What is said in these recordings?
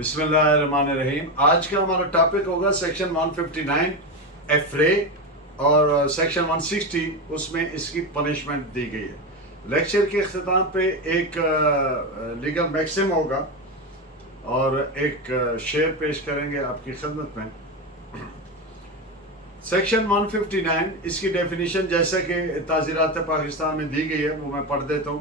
بسم اللہ الرحمن الرحیم. آج کا ہمارا ٹاپک ہوگا سیکشن 159 ایفرے اور سیکشن 160 اس میں اس کی پنشمنٹ دی گئی ہے. لیکچر کے اختتام پہ ایک لیگل میکسم ہوگا اور ایک شعر پیش کریں گے آپ کی خدمت میں. سیکشن 159 اس کی ڈیفینیشن جیسا کہ تعزیرات پاکستان میں دی گئی ہے وہ میں پڑھ دیتا ہوں.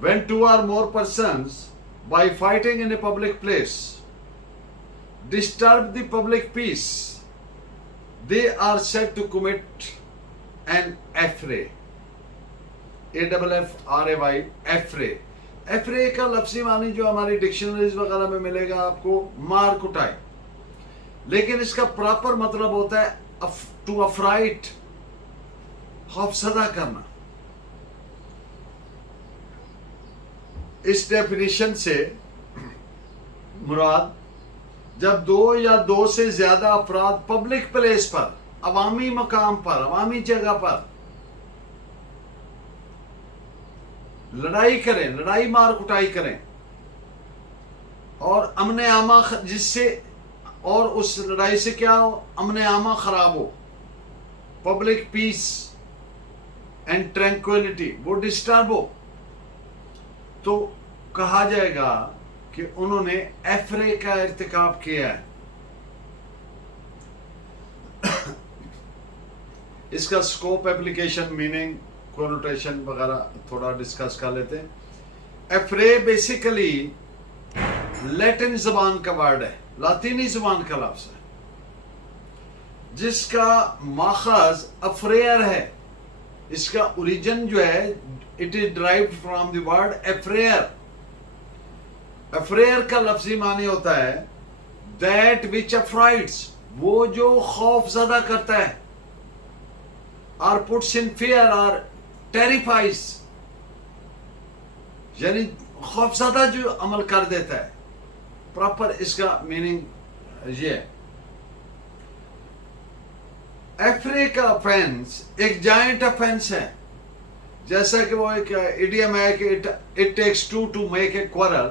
When two or more persons by fighting in a public place disturb the public peace, they are said to commit an affray. A-F-F-R-A-Y, affray. affray کا لفظی معنی جو ہماری ڈکشنریز وغیرہ میں ملے گا آپ کو مار کٹائی، لیکن اس کا پراپر مطلب ہوتا ہے to affright، خوفزدہ کرنا. اس ڈیفینیشن سے مراد جب دو یا دو سے زیادہ افراد پبلک پلیس پر، عوامی مقام پر، عوامی جگہ پر لڑائی کریں، لڑائی مار کٹائی کریں اور امن عامہ جس سے اور اس لڑائی سے کیا ہو، امن عامہ خراب ہو، پبلک پیس اینڈ ٹرینکویلٹی وہ ڈسٹرب ہو، تو کہا جائے گا کہ انہوں نے ایفرے کا ارتکاب کیا ہے. اس کا سکوپ، ایپلیکیشن، میننگ، کونوٹیشن وغیرہ تھوڑا ڈسکس کر لیتے ہیں. ایفرے بیسیکلی لیٹن زبان کا ورڈ ہے، لاطینی زبان کا لفظ ہے جس کا ماخذ افریئر ہے. اس کا اوریجن جو ہے it is derived from the word affrayer. affrayer کا لفظی معنی ہوتا ہے that which affrights، وہ جو خوف زدہ کرتا ہے، or puts in fear or terrifies، یعنی خوف زدہ جو عمل کر دیتا ہے. پراپر اس کا میننگ یہ ہے. ایفرے کا افینس ایک جائنٹ افینس ہے، جیسا کہ وہ ایک ایڈیم ہے کہ it takes two to make a quarrel،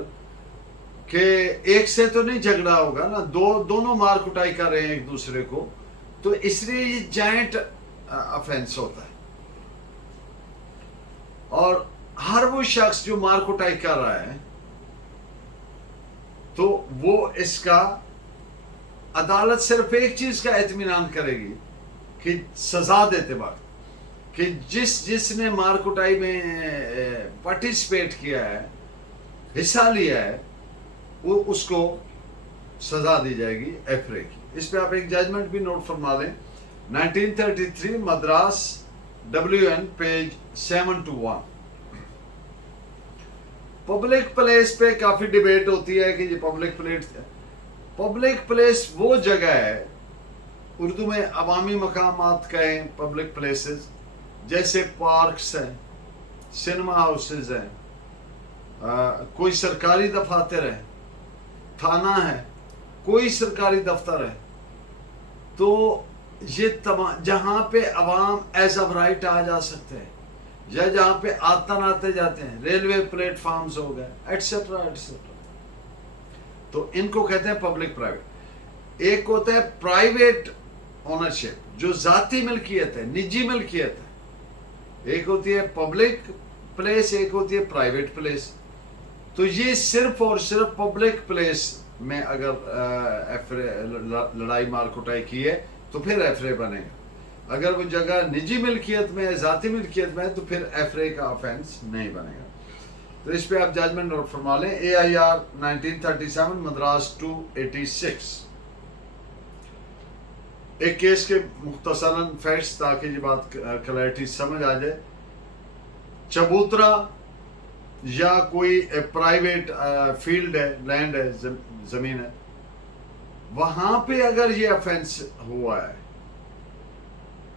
کہ ایک سے تو نہیں جھگڑا ہوگا نا، دونوں مار کٹائی کر رہے ہیں ایک دوسرے کو، تو اس لیے یہ جائنٹ افینس ہوتا ہے. اور ہر وہ شخص جو مار کٹائی کر رہا ہے تو وہ اس کا عدالت صرف ایک چیز کا اطمینان کرے گی کہ سزا دیتے وقت کہ جس نے مار کٹائی میں پارٹیسپیٹ کیا ہے، حصہ لیا ہے، وہ اس کو سزا دی جائے گی ایفرے کی. اس پہ آپ ایک ججمنٹ بھی نوٹ فرما لیں. 1933 Madras WN page 721. Public place پہ کافی ڈیبیٹ ہوتی ہے کہ یہ پبلک پلیس وہ جگہ ہے، اردو میں عوامی مقامات کہیں پبلک پلیسز، جیسے پارکس ہیں، سینما ہاؤسز ہیں، کوئی سرکاری دفاتر ہے، تھانہ ہے، کوئی سرکاری دفتر ہے، تو یہ تمام جہاں پہ عوام ایز آف رائٹ آ جا سکتے ہیں یا جہاں پہ آتے جاتے ہیں، ریلوے پلیٹ فارمز ہو گئے ایٹسٹرا ایٹسٹرا، تو ان کو کہتے ہیں پبلک پرائیویٹ. ایک ہوتا ہے پرائیویٹ اونرشپ جو ذاتی ملکیت ہے، نجی ملکیت ہے. ایک ہوتی ہے پبلک پلیس، ایک ہوتی ہے پرائیویٹ پلیس. تو یہ صرف اور صرف پبلک پلیس میں اگر لڑائی مار کٹائی کی ہے تو پھر ایفرے بنے گا. اگر وہ جگہ نجی ملکیت میں ہے، ذاتی ملکیت میں ہے، تو پھر ایفرے کا آفینس نہیں بنے گا. تو اس پہ آپ ججمنٹ نوٹ فرما لیں. AIR 1937 مدراس 286. ایک کیس کے مختصراً فیکٹس تاکہ یہ بات کلیئرٹی سمجھ آ جائے. چبوترا یا کوئی پرائیویٹ فیلڈ ہے، لینڈ ہے، زمین ہے، وہاں پہ اگر یہ افینس ہوا ہے،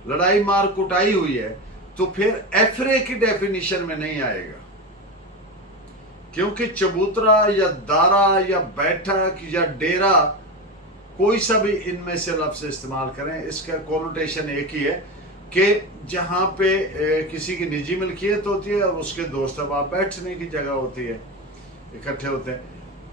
لڑائی مار کٹائی ہوئی ہے، تو پھر ایفرے کی ڈیفینیشن میں نہیں آئے گا، کیونکہ چبوترا یا دارا یا بیٹھک یا ڈیرا کوئی سا بھی ان میں سے لفظ استعمال کریں، اس کا کونوٹیشن ایک ہی ہے کہ جہاں پہ کسی کی نجی ملکیت ہوتی ہے اور اس کے دوست احباب بیٹھنے کی جگہ ہوتی ہے، اکٹھے ہوتے ہیں.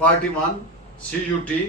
41 CUT.LT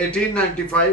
1895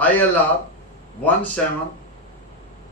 ILR 17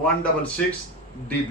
166 DB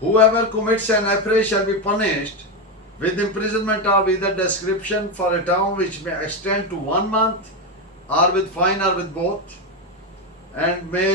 Whoever commits an affray shall be punished with imprisonment of either description for a term which may extend to 1 month or with fine or with both, and may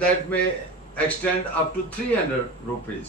that may extend up to 300 rupees।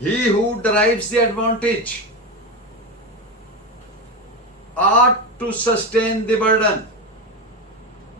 he who derives the advantage ought to sustain the burden।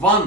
1।